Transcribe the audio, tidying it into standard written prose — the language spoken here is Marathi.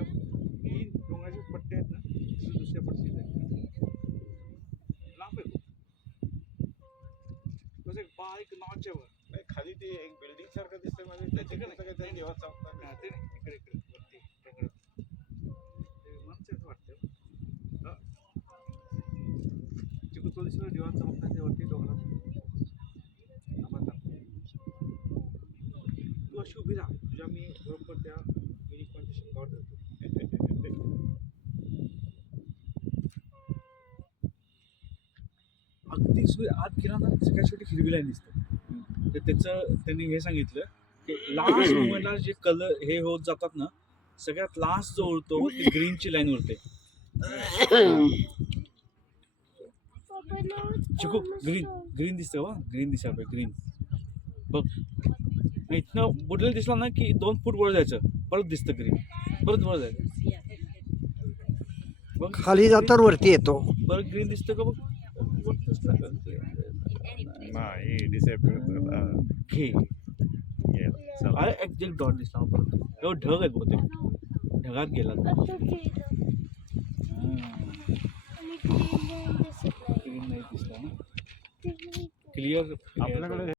डोंगराचे पट्टे आहेत ना दुसऱ्या पट्टीत लांब आहे कसं बारीक नॉच आहे खाली ते एक बिल्डिंग सारखं दिसतंय म्हणजे त्याच्याकडे काही देवा चौकता ते नाही इकडे इकडे वरती मनसेच वाटतं चिकुतो दिसलं दिवा चौकताच्या वरती डोंगरात तू अशी उभी राहा तुझ्या मी बरोबर त्या मिनी पॉईंटच्या शिंगावर जातो अगदी आत गेला ना सगळ्यात शेवटी हिरवी लाईन दिसते तर त्याचं त्यांनी हे सांगितलं की लास्ट मोमेंटला जे कलर हे होत जातात ना सगळ्यात लास्ट जो उरतो ते ग्रीनची लाईन उरते चिकू ग्रीन ग्रीन दिसते बा ग्रीन दिसायला ग्रीन बघ इथनं बुडलेलं दिसला ना की 2 फूट वर जायचं परत दिसतं ग्रीन परत वर जायचं बघ खाली जाताना वरती येतो परत ग्रीन दिसतं का बघ नाही डिसेंबर घे अरे एक्झॅक्ट डॉट दिसला परत एवढं ढग आहेत बहुतेक ढगात गेला ग्रीन नाही दिसला ना क्लिअर आपल्याकडे